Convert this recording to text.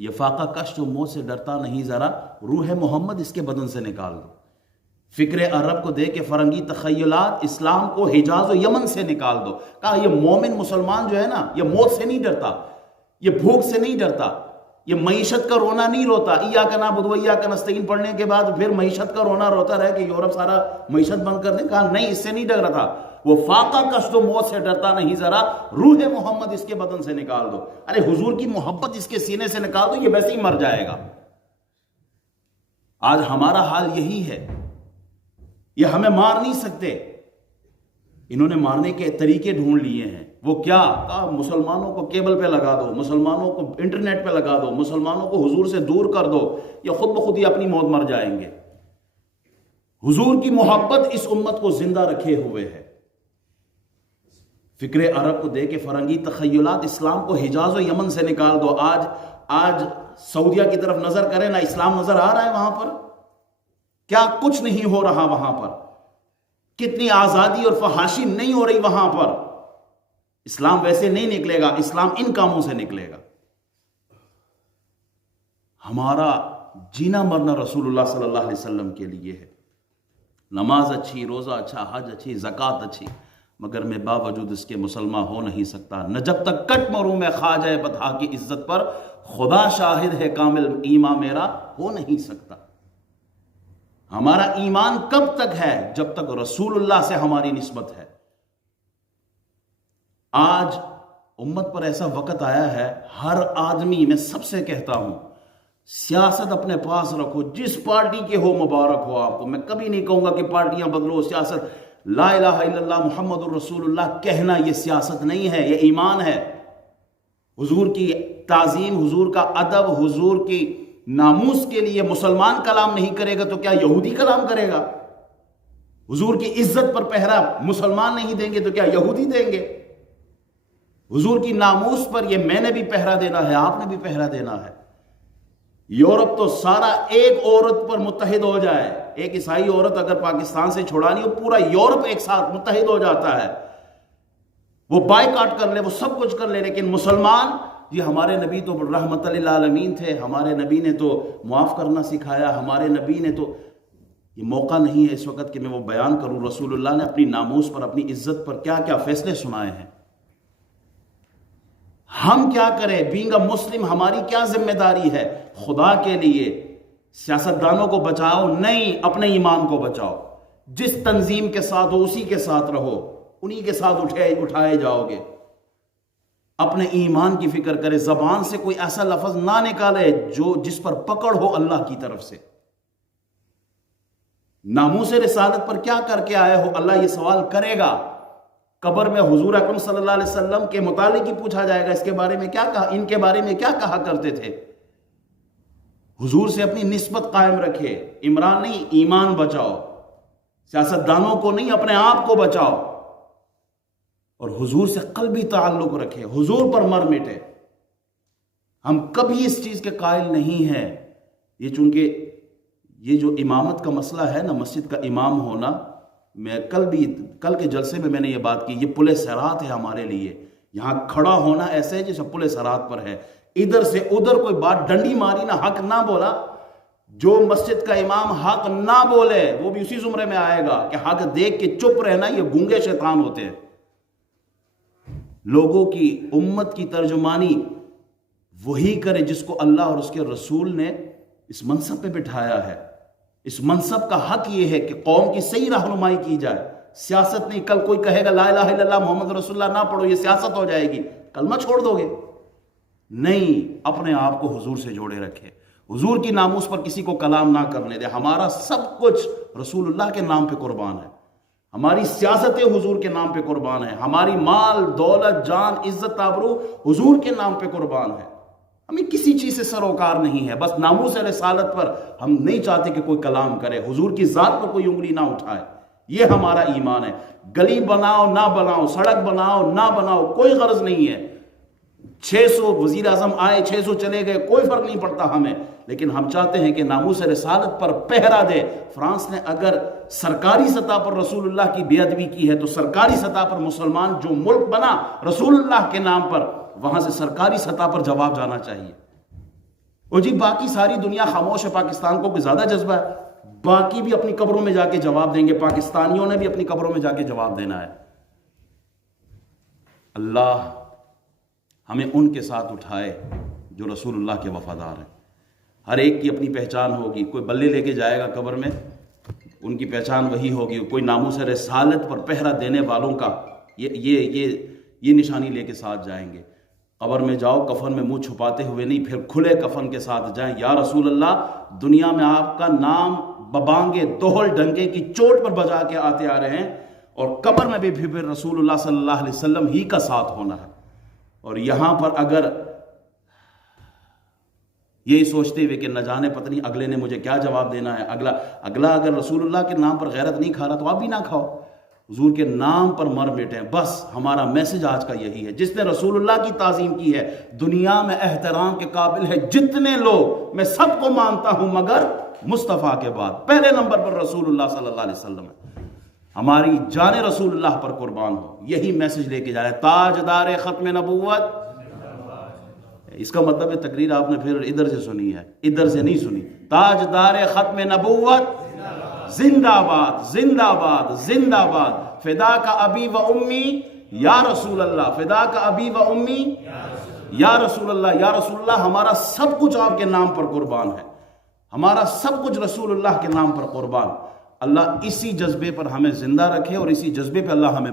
یہ فاقہ کش جو موت سے ڈرتا نہیں ذرا روح محمد اس کے بدن سے نکال دو. فکر عرب کو دے کے فرنگی تخیلات اسلام کو حجاز و یمن سے نکال دو. کہا یہ مومن مسلمان جو ہے نا یہ موت سے نہیں ڈرتا, یہ بھوک سے نہیں ڈرتا, یہ معیشت کا رونا نہیں روتا. ایاک نعبد و ایاک نستعین پڑھنے کے بعد پھر معیشت کا رونا روتا رہے کہ یورپ سارا معیشت بند کر دے. کہا نہیں, اس سے نہیں ڈر رہا تھا. وہ فاقہ کش تو موت سے ڈرتا نہیں ذرا روح محمد اس کے بدن سے نکال دو. ارے حضور کی محبت اس کے سینے سے نکال دو, یہ ویسے ہی مر جائے گا. آج ہمارا حال یہی ہے. یہ ہمیں مار نہیں سکتے. انہوں نے مارنے کے طریقے ڈھونڈ لیے ہیں. وہ کیا کہا, مسلمانوں کو کیبل پہ لگا دو, مسلمانوں کو انٹرنیٹ پہ لگا دو, مسلمانوں کو حضور سے دور کر دو, یا خود بخود ہی اپنی موت مر جائیں گے. حضور کی محبت اس امت کو زندہ رکھے ہوئے ہے. فکر عرب کو دے کے فرنگی تخیلات اسلام کو حجاز و یمن سے نکال دو. آج سعودیہ کی طرف نظر کریں نا, اسلام نظر آ رہا ہے وہاں پر؟ کیا کچھ نہیں ہو رہا وہاں پر. کتنی آزادی اور فحاشی نہیں ہو رہی وہاں پر. اسلام ویسے نہیں نکلے گا, اسلام ان کاموں سے نکلے گا. ہمارا جینا مرنا رسول اللہ صلی اللہ علیہ وسلم کے لیے ہے. نماز اچھی, روزہ اچھا, حج اچھی, زکوٰۃ اچھی, مگر میں باوجود اس کے مسلمان ہو نہیں سکتا. نہ جب تک کٹ مروں میں خواجہ بطحا کی عزت پر, خدا شاہد ہے کامل ایمان میرا ہو نہیں سکتا. ہمارا ایمان کب تک ہے؟ جب تک رسول اللہ سے ہماری نسبت ہے. آج امت پر ایسا وقت آیا ہے, ہر آدمی, میں سب سے کہتا ہوں, سیاست اپنے پاس رکھو, جس پارٹی کے ہو مبارک ہو آپ کو. میں کبھی نہیں کہوں گا کہ پارٹیاں بدلو, سیاست. لا الہ الا اللہ محمد الرسول اللہ کہنا یہ سیاست نہیں ہے, یہ ایمان ہے. حضور کی تعظیم, حضور کا ادب, حضور کی ناموس کے لیے مسلمان کلام نہیں کرے گا تو کیا یہودی کلام کرے گا؟ حضور کی عزت پر پہرا مسلمان نہیں دیں گے تو کیا یہودی دیں گے؟ حضور کی ناموس پر یہ میں نے بھی پہرا دینا ہے, آپ نے بھی پہرا دینا ہے. یورپ تو سارا ایک عورت پر متحد ہو جائے, ایک عیسائی عورت اگر پاکستان سے چھڑانی ہو, پورا یورپ ایک ساتھ متحد ہو جاتا ہے. وہ بائیکاٹ کر لے, وہ سب کچھ کر لے, لیکن مسلمان, یہ ہمارے نبی تو رحمت للعالمین تھے, ہمارے نبی نے تو معاف کرنا سکھایا, ہمارے نبی نے تو. یہ موقع نہیں ہے اس وقت کہ میں وہ بیان کروں رسول اللہ نے اپنی ناموس پر, اپنی عزت پر کیا کیا فیصلے سنائے ہیں. ہم کیا کریں بینگ اے مسلم, ہماری کیا ذمہ داری ہے؟ خدا کے لیے سیاستدانوں کو بچاؤ نہیں, اپنے ایمان کو بچاؤ. جس تنظیم کے ساتھ ہو اسی کے ساتھ رہو, انہی کے ساتھ اٹھائے جاؤ گے. اپنے ایمان کی فکر کرے, زبان سے کوئی ایسا لفظ نہ نکالے جس پر پکڑ ہو اللہ کی طرف سے. ناموس رسالت پر کیا کر کے آئے ہو, اللہ یہ سوال کرے گا. قبر میں حضور اکرم صلی اللہ علیہ وسلم کے متعلق ہی پوچھا جائے گا, اس کے بارے میں کیا کہا, ان کے بارے میں کیا کہا کرتے تھے. حضور سے اپنی نسبت قائم رکھے. عمران نہیں, ایمان بچاؤ. سیاستدانوں کو نہیں, اپنے آپ کو بچاؤ. اور حضور سے قلبی تعلق رکھے, حضور پر مر مٹے. ہم کبھی اس چیز کے قائل نہیں ہیں. یہ چونکہ یہ جو امامت کا مسئلہ ہے نا, مسجد کا امام ہونا, میں کل کے جلسے میں نے یہ بات کی, یہ پل صراط ہے ہمارے لیے. یہاں کھڑا ہونا ایسے ہے جیسے پل صراط پر ہے. ادھر سے ادھر کوئی بات ڈنڈی ماری نہ, حق نہ بولا. جو مسجد کا امام حق نہ بولے وہ بھی اسی زمرے میں آئے گا کہ حق دیکھ کے چپ رہنا, یہ گونگے شیطان ہوتے ہیں. لوگوں کی, امت کی ترجمانی وہی کرے جس کو اللہ اور اس کے رسول نے اس منصب پہ بٹھایا ہے. اس منصب کا حق یہ ہے کہ قوم کی صحیح رہنمائی کی جائے, سیاست نہیں. کل کوئی کہے گا لا الہ الا اللہ محمد رسول اللہ نہ پڑھو, یہ سیاست ہو جائے گی, کلمہ چھوڑ دو گے. نہیں, اپنے آپ کو حضور سے جوڑے رکھے. حضور کی ناموس پر کسی کو کلام نہ کرنے دے. ہمارا سب کچھ رسول اللہ کے نام پہ قربان ہے. ہماری سیاستیں حضور کے نام پہ قربان ہے. ہماری مال, دولت, جان, عزت, آبرو حضور کے نام پہ قربان ہے. ہمیں کسی چیز سے سروکار نہیں ہے. بس ناموس رسالت پر ہم نہیں چاہتے کہ کوئی کلام کرے, حضور کی ذات پر کوئی انگلی نہ اٹھائے. یہ ہمارا ایمان ہے. گلی بناؤ نہ بناؤ, سڑک بناؤ نہ بناؤ, کوئی غرض نہیں ہے. 600 وزیر اعظم آئے, 600 چلے گئے, کوئی فرق نہیں پڑتا ہمیں. لیکن ہم چاہتے ہیں کہ ناموس رسالت پر پہرا دے. فرانس نے اگر سرکاری سطح پر رسول اللہ کی بے ادبی کی ہے تو سرکاری سطح پر مسلمان جو ملک بنا رسول اللہ کے نام پر, وہاں سے سرکاری سطح پر جواب جانا چاہیے. اور جی باقی ساری دنیا خاموش ہے، پاکستان کو کوئی زیادہ جذبہ ہے؟ باقی بھی اپنی قبروں میں جا کے جواب دیں گے، پاکستانیوں نے بھی اپنی قبروں میں جا کے جواب دینا ہے۔ اللہ ہمیں ان کے ساتھ اٹھائے جو رسول اللہ کے وفادار ہیں۔ ہر ایک کی اپنی پہچان ہوگی، کوئی بلے لے کے جائے گا قبر میں، ان کی پہچان وہی ہوگی، کوئی ناموس رسالت پر پہرا دینے والوں کا یہ نشانی لے کے ساتھ جائیں گے۔ قبر میں جاؤ کفن میں منہ چھپاتے ہوئے نہیں، پھر کھلے کفن کے ساتھ جائیں، یا رسول اللہ دنیا میں آپ کا نام ببانگے دوہل ڈنگے کی چوٹ پر بجا کے آتے آ رہے ہیں، اور قبر میں بھی پھر رسول اللہ صلی اللہ علیہ وسلم ہی کا ساتھ ہونا ہے۔ اور یہاں پر اگر یہی سوچتے ہوئے کہ نہ جانے پتہ نہیں اگلے نے مجھے کیا جواب دینا ہے، اگلا اگر رسول اللہ کے نام پر غیرت نہیں کھا رہا تو آپ بھی نہ کھاؤ، حضور کے نام پر مر بیٹھیں۔ بس ہمارا میسج آج کا یہی ہے، جس نے رسول اللہ کی تعظیم کی ہے دنیا میں احترام کے قابل ہے جتنے لوگ، میں سب کو مانتا ہوں مگر مصطفیٰ کے بعد پہلے نمبر پر رسول اللہ صلی اللہ علیہ وسلم ہے۔ ہماری جان رسول اللہ پر قربان ہو، یہی میسج لے کے جا رہے ہیں۔ تاجدار ختم نبوت، اس کا مطلب ہے تقریر آپ نے پھر ادھر سے سنی ہے، ادھر سے نہیں سنی۔ تاجدار ختم نبوت زندہ باد، زندہ باد، زندہ باد، فدا کا ابی و امی یا رسول اللہ، فدا کا ابی و امی یا رسول اللہ، یا رسول اللہ ہمارا سب کچھ آپ کے نام پر قربان ہے، ہمارا سب کچھ رسول اللہ کے نام پر قربان۔ اللہ اسی جذبے پر ہمیں زندہ رکھے، اور اسی جذبے پہ اللہ ہمیں